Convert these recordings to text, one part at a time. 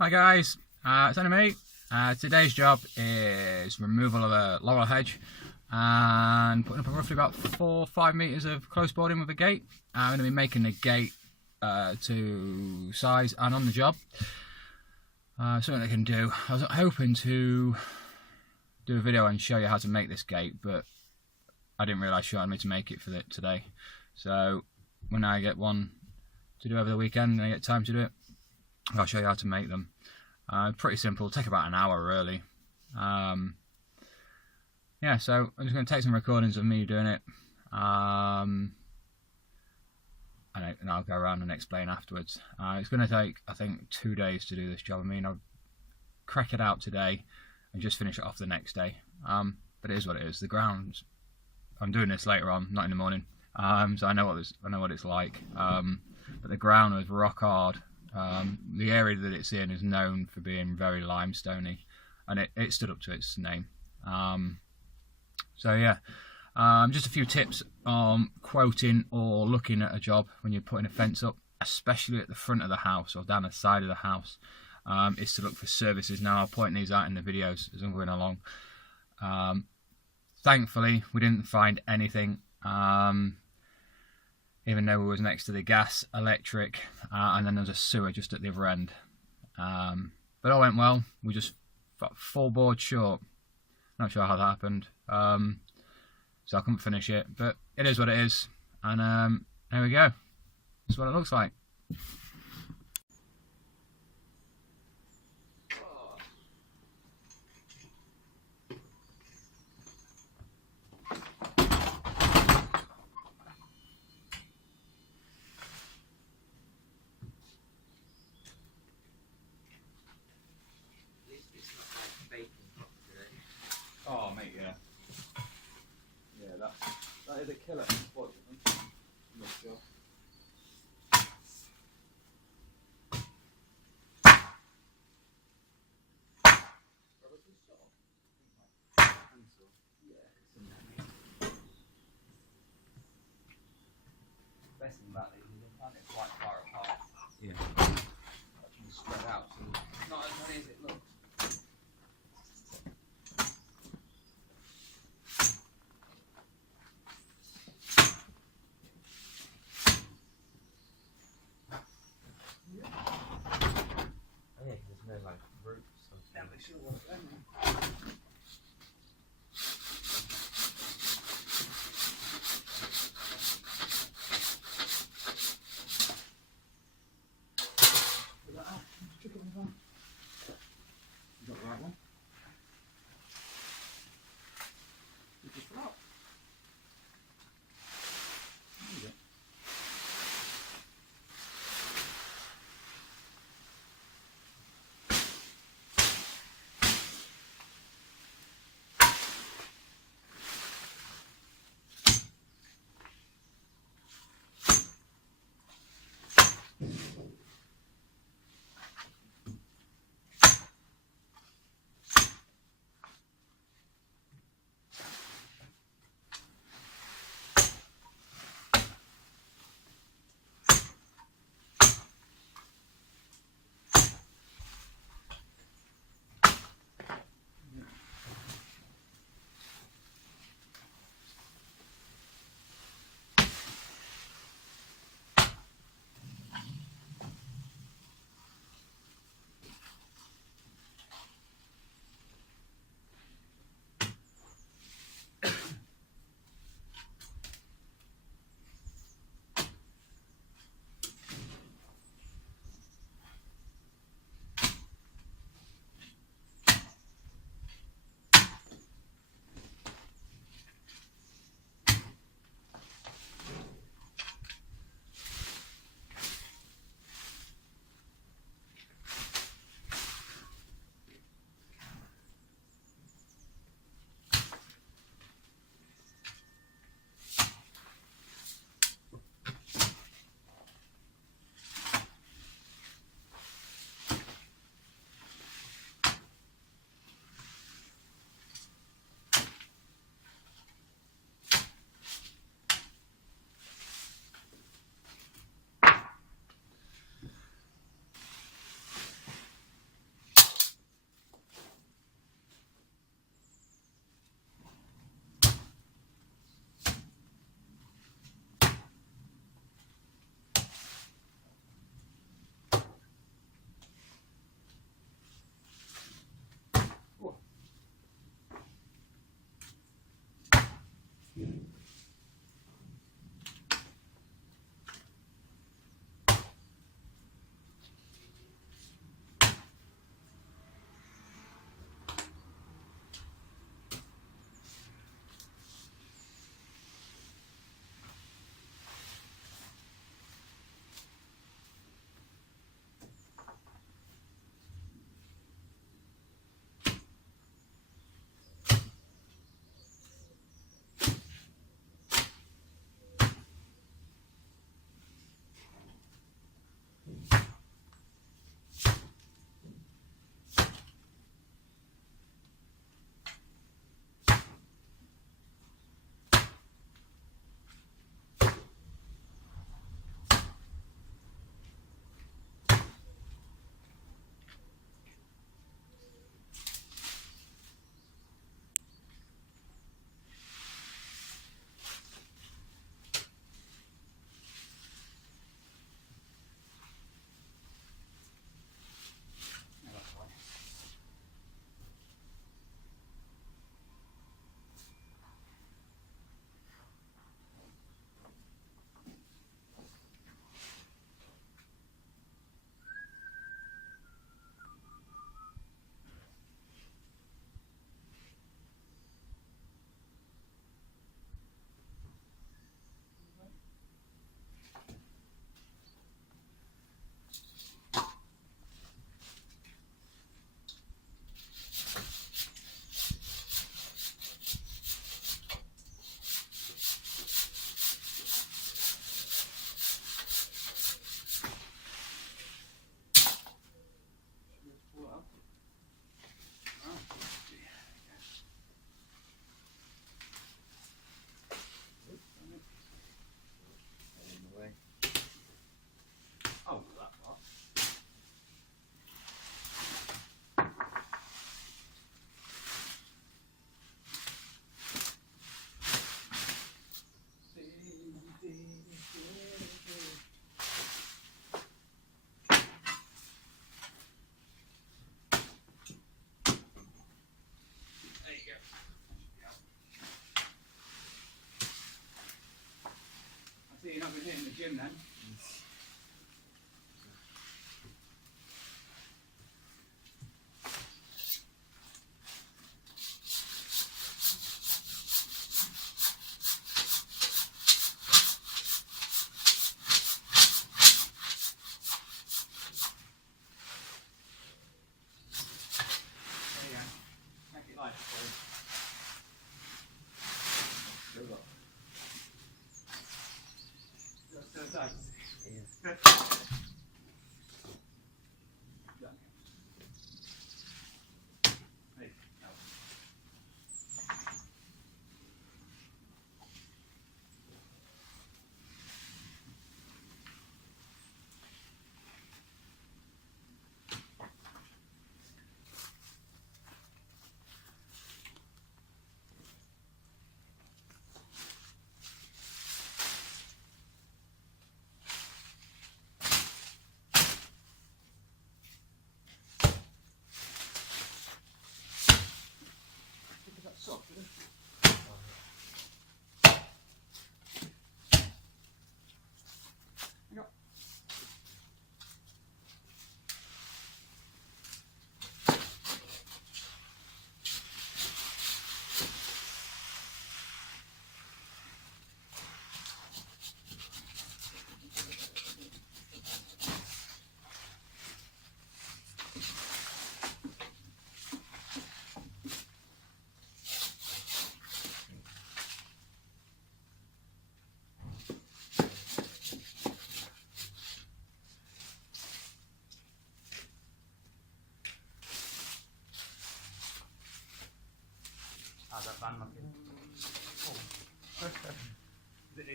Hi guys, it's only me. Today's job is removal of a laurel hedge and putting up roughly about 4 or 5 metres of close boarding with a gate. I'm going to be making the gate to size and on the job. Something I can do. I was hoping to do a video and show you how to make this gate, but I didn't realise you wanted me to make it for today. So when I get one to do over the weekend and I get time to do it, I'll show you how to make them. Pretty simple, take about an hour really. Yeah, so I'm just going to take some recordings of me doing it, and I'll go around and explain afterwards. It's going to take, I think, 2 days to do this job. I mean, I'll crack it out today and just finish it off the next day. But it is what it is. The ground, I'm doing this later on, not in the morning, so I know what it's like. But the ground was rock hard. The area that it's in is known for being very limestoney, and it stood up to its name. So yeah, just a few tips on quoting or looking at a job when you're putting a fence up, especially at the front of the house or down the side of the house, is to look for services. Now I'll point these out in the videos as I'm going along. Thankfully we didn't find anything, even though we was next to the gas, electric, and then there's a sewer just at the other end. But all went well. We just got 4 boards short. Not sure how that happened. So I couldn't finish it, but it is what it is. And there we go. That's what it looks like. Oh mate, yeah. Yeah, that is a killer, unfortunately. I'm not sure. Best thing about these is they plant it quite far apart. Yeah. Actually spread out, so it's not as many as it looks. There's no like roots or something. Yeah, sure was then. You got the right one? You just forgot. There you go.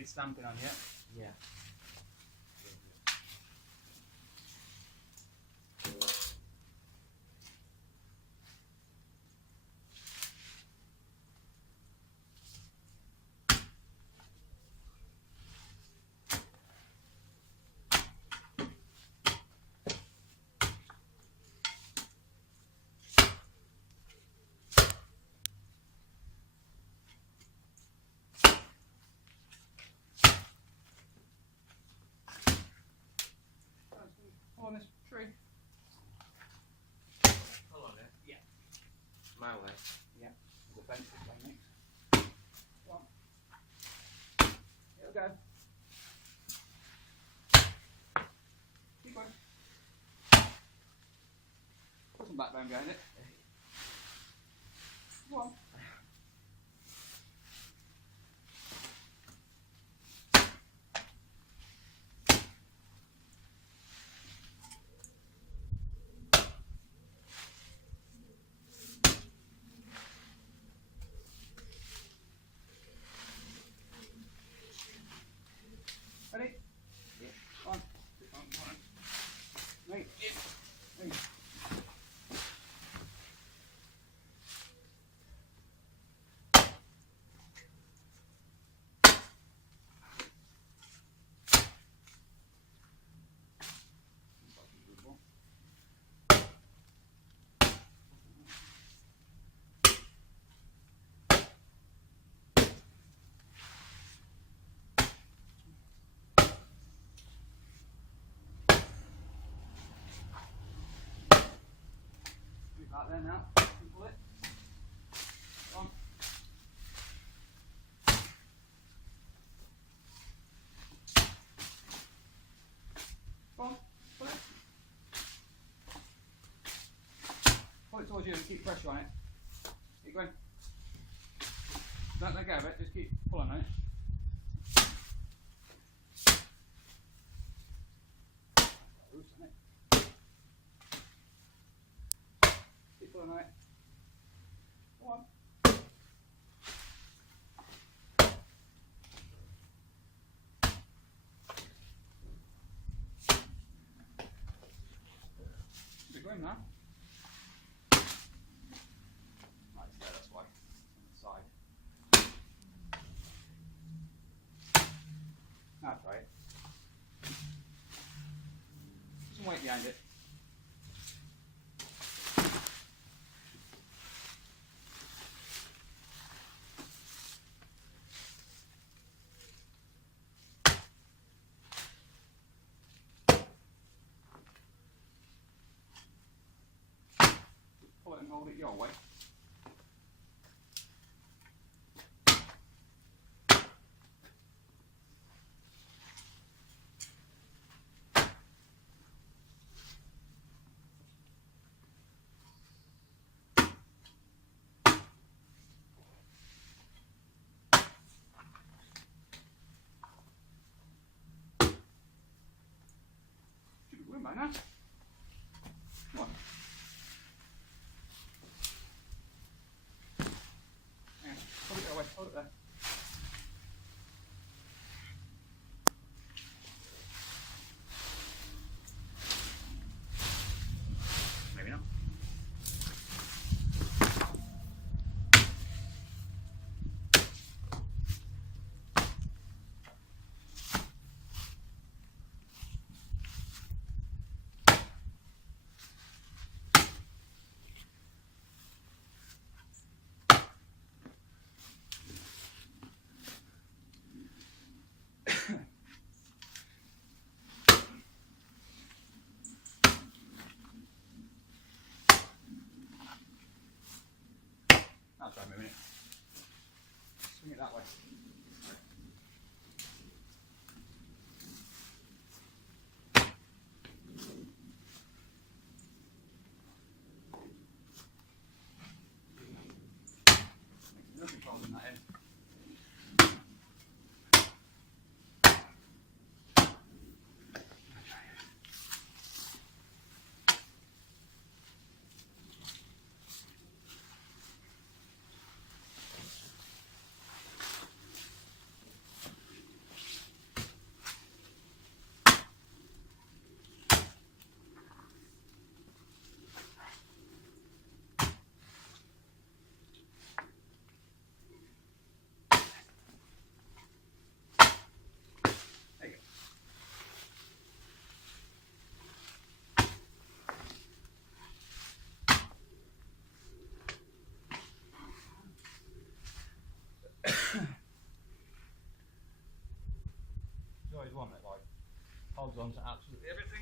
needed stamping on yet? Yeah. On this tree. Pull on it. Yeah. My way. Yeah. The fence this way next. Come on. Here we go. Keep going. Put some backbone behind it. Come on. Ready? Yeah. On. Right. Right. Right there now. Pull it. On. On. Pull it. Pull it towards you and keep pressure on it. Keep going. Don't let go of it, just keep pulling on it. Loose on it. Keep pulling on it. Go on. Keep going now. Right, there, that's why. On the side. Now try it. Put some weight behind it. Pull it and hold it your way. Should be going by now. Come on. is one that like holds on to absolutely everything.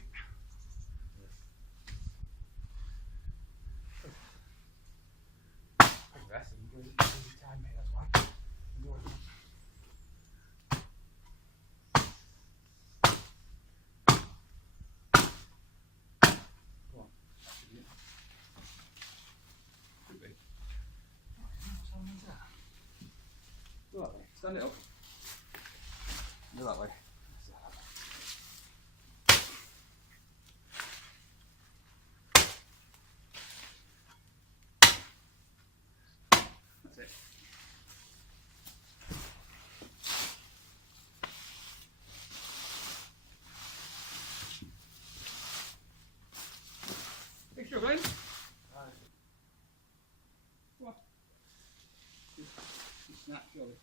Aggressive, really time, mate, that's why. Go on, that should be it. Could be. Go that way, stand it up. Go that way. That's it. Big struggling. What? Just snap, surely.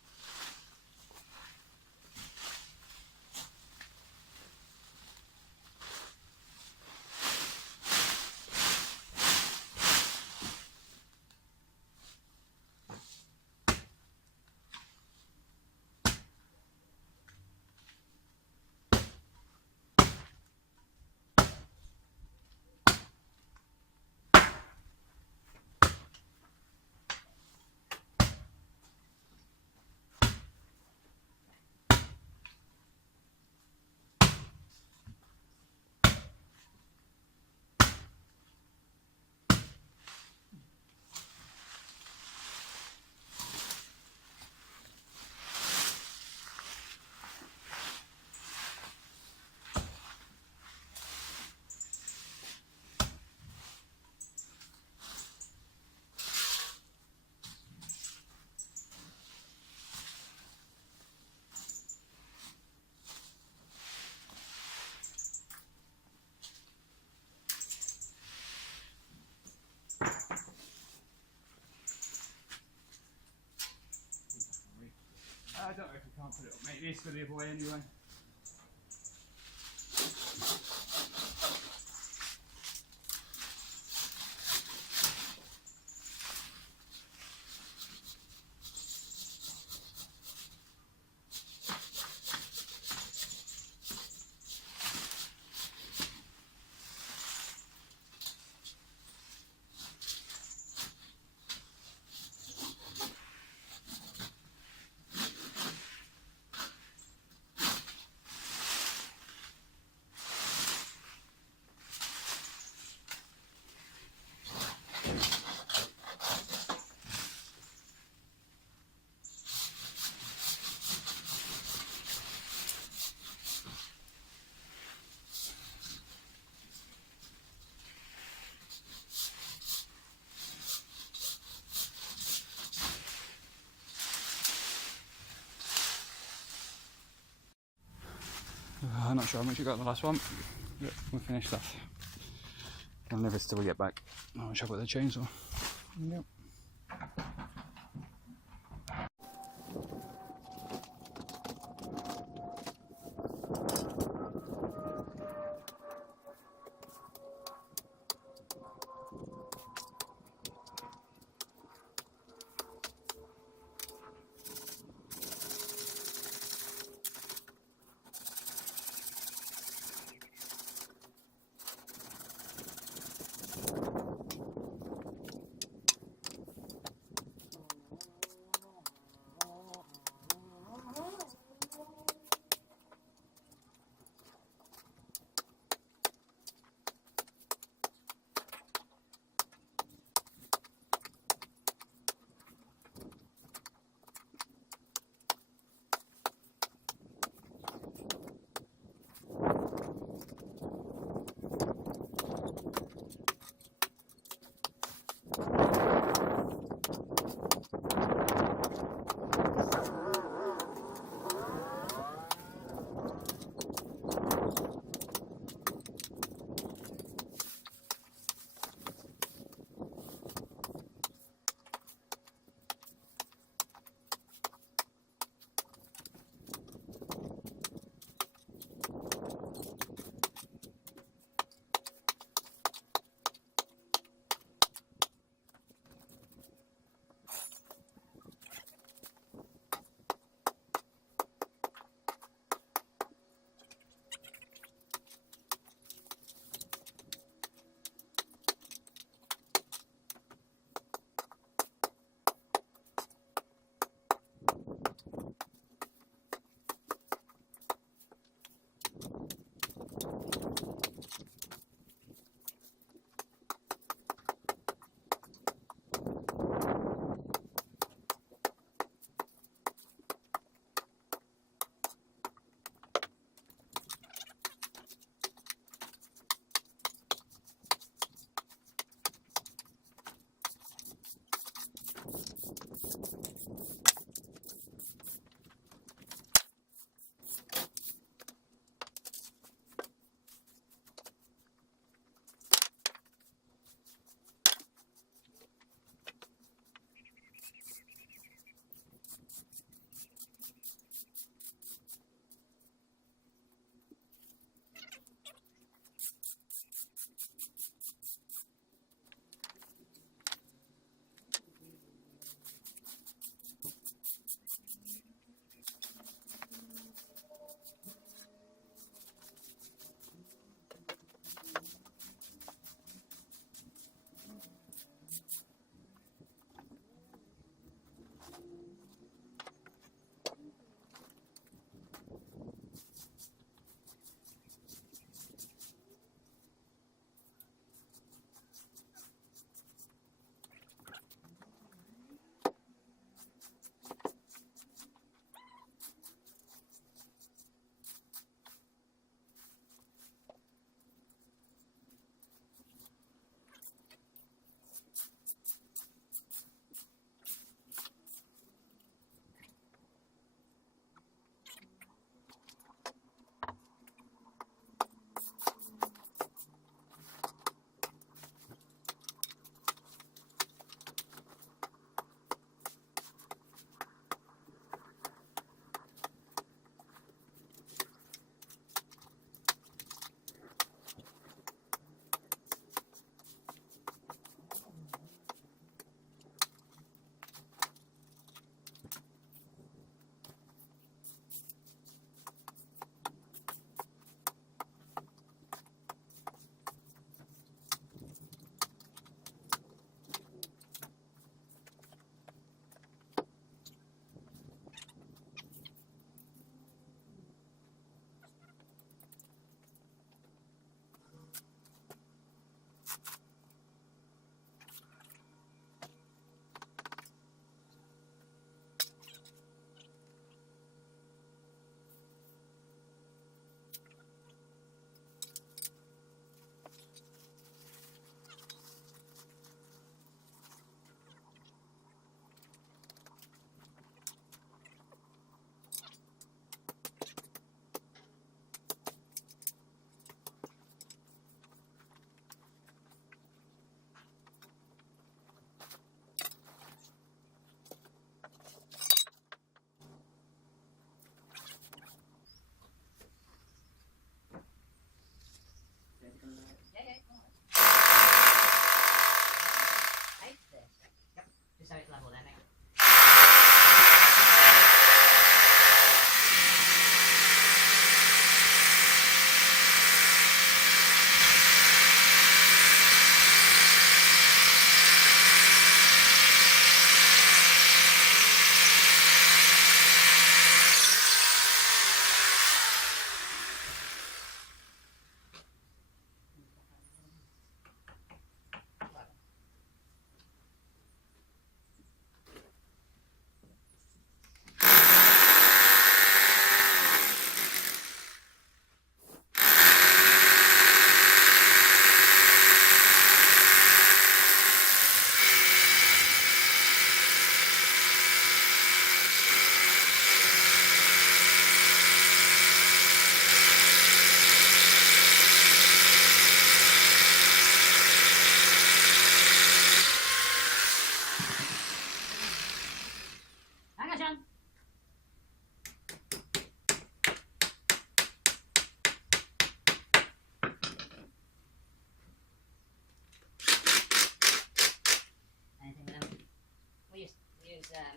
I don't know if we can't put it up, mate. It needs to go the other way anyway. I'm not sure how much you got in the last one. Yep, we'll finish that. I'll leave it till we get back. I'll chop with the chainsaw. Yep.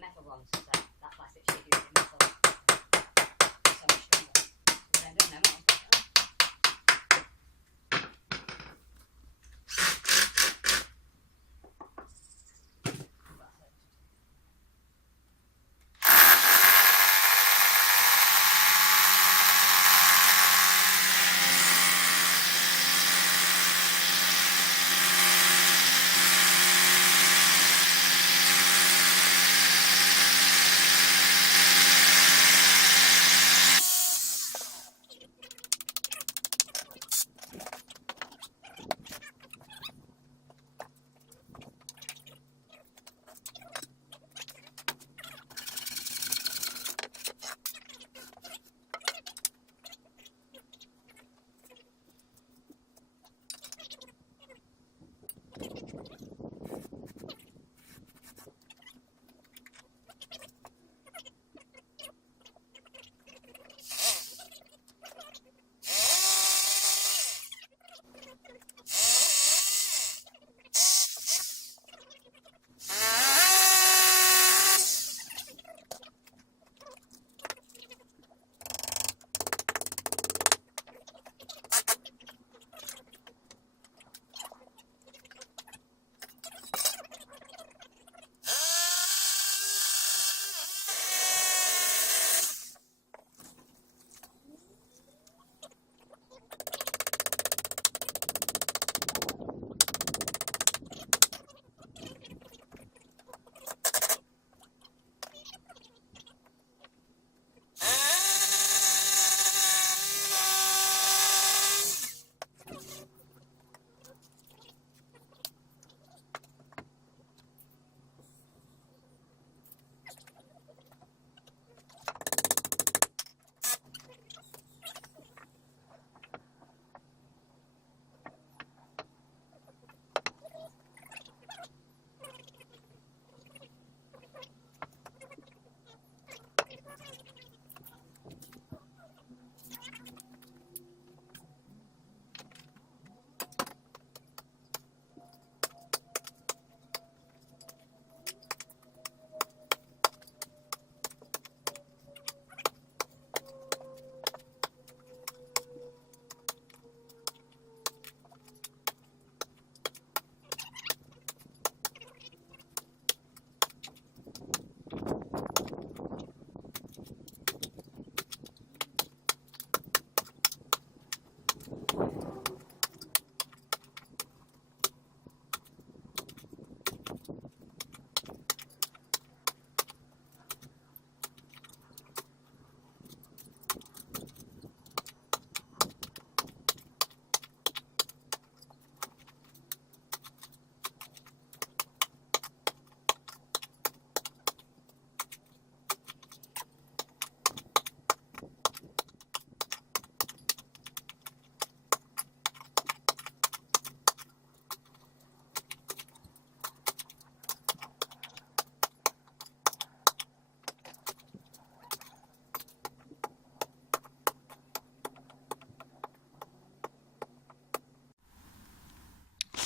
metal ones, so that plastic sheet using metal is so much stronger. So we don't do no more.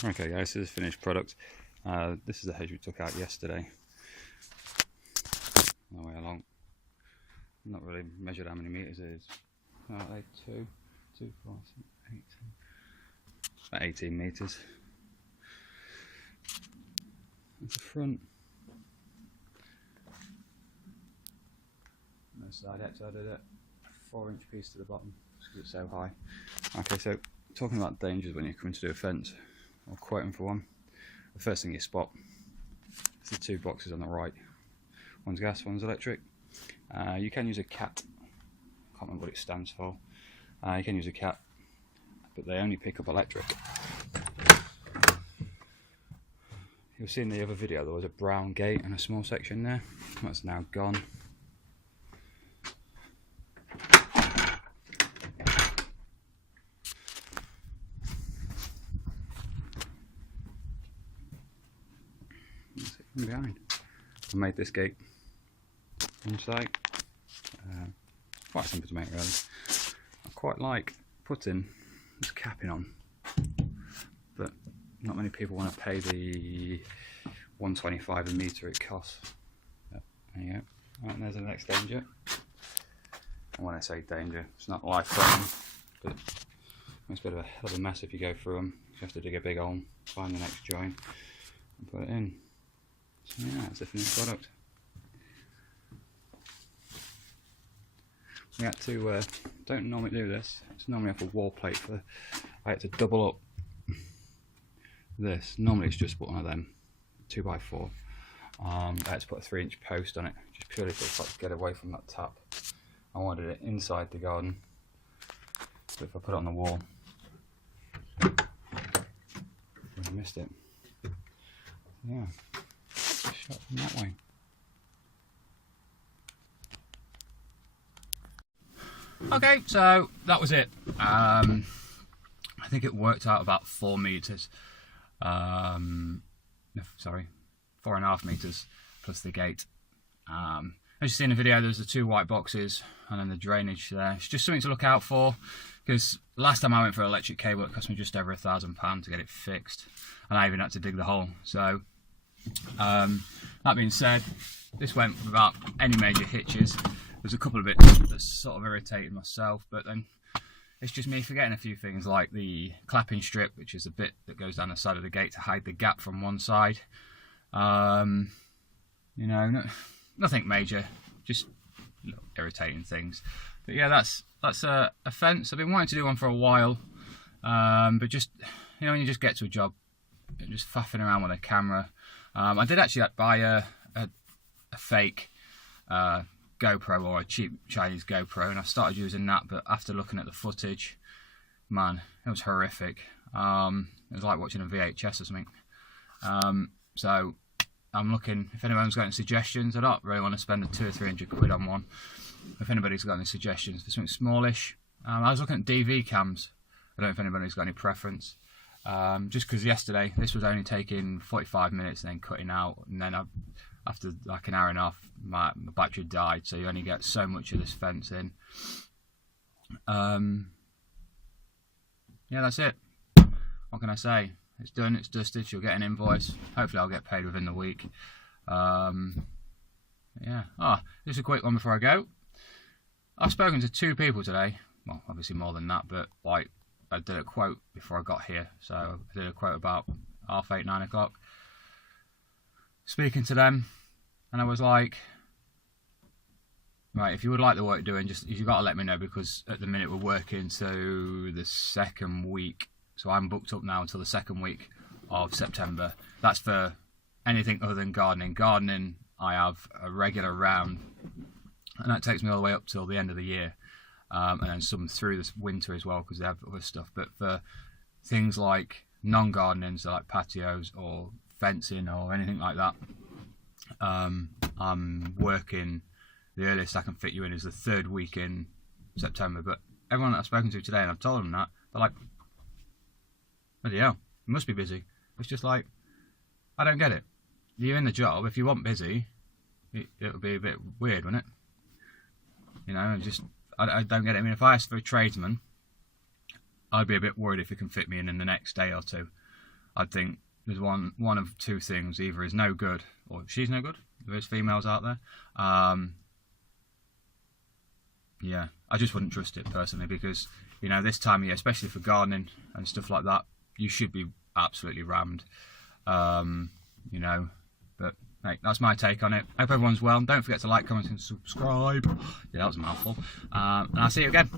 Okay guys, this is the finished product. This is the hedge we took out yesterday. On the way along. Not really measured how many meters it is. About 2, 4, 6, 8, 10. About 18 meters. That's the front. And the side edge, I did a 4-inch piece to the bottom because it's so high. Okay, so talking about dangers when you're coming to do a fence, or quoting for one. The first thing you spot is the 2 boxes on the right. One's gas, one's electric. You can use a cat. Can't remember what it stands for. You can use a cat, but they only pick up electric. You'll see in the other video there was a brown gate and a small section there. That's now gone. From behind. I made this gate inside. Quite simple to make really. I quite like putting this capping on, but not many people want to pay the $1.25 a metre it costs. There you go. Right, and there's the next danger. And when I say danger, it's not life-threatening, but it's a bit of a hell of a mess if you go through them. You have to dig a big hole, find the next join, and put it in. So yeah, it's the finished product. We had to, don't normally do this, it's normally off a wall plate for, I had to double up this. Normally it's just one of them, 2x4. I had to put a 3-inch post on it, just purely to get away from that tap. I wanted it inside the garden, so if I put it on the wall, I missed it. Yeah, shot from that way. Okay, so that was it. I think it worked out about 4 meters. Sorry, 4.5 meters plus the gate. As you see in the video, there's the 2 white boxes and then the drainage there. It's just something to look out for, because last time I went for electric cable, it cost me just over £1,000 to get it fixed, and I even had to dig the hole. So that being said, this went without any major hitches. There's a couple of bits that sort of irritated myself, but then it's just me forgetting a few things, like the clapping strip, which is a bit that goes down the side of the gate to hide the gap from one side. You know, nothing major, just little irritating things. But yeah, that's a fence. I've been wanting to do one for a while, but just, you know, when you just get to a job, just faffing around with a camera. I did actually buy a fake GoPro, or a cheap Chinese GoPro, and I started using that, but after looking at the footage, man, it was horrific. It was like watching a VHS or something. So I'm looking, if anyone's got any suggestions, I don't really want to spend the 200 or 300 quid on one. If anybody's got any suggestions for something smallish, I was looking at DV cams. I don't know if anybody's got any preference. Just because yesterday this was only taking 45 minutes and then cutting out, and then after like an hour and a half, my battery died, so you only get so much of this fence in. Yeah, that's it. What can I say? It's done, it's dusted, you'll get an invoice. Hopefully I'll get paid within the week. Yeah. Just a quick one before I go. I've spoken to 2 people today. Well, obviously more than that, but like, I did a quote before I got here. So I did a quote about 8:30, 9 o'clock. Speaking to them, and I was like, right, if you would like the work doing, you've got to let me know, because at the minute we're working to the 2nd week. So I'm booked up now until the 2nd week of September. That's for anything other than gardening. Gardening, I have a regular round, and that takes me all the way up till the end of the year. And then some through this winter as well, because they have other stuff. But for things like non-gardening, so like patios or fencing or anything like that, I'm working, the earliest I can fit you in is the 3rd week in September. But everyone that I've spoken to today, and I've told them that, they're like, bloody hell, you must be busy. It's just like, I don't get it. You're in the job. If you weren't busy, it would be a bit weird, wouldn't it? You know, I don't get it. I mean, if I asked for a tradesman, I'd be a bit worried if he can fit me in the next day or two. I'd think there's one of 2 things: either he's no good, or she's no good. There's females out there. Yeah, I just wouldn't trust it personally, because, you know, this time of year, especially for gardening and stuff like that, you should be absolutely rammed. You know, but hey, that's my take on it. Hope everyone's well. Don't forget to like, comment and subscribe. Yeah, that was a mouthful. And I'll see you again.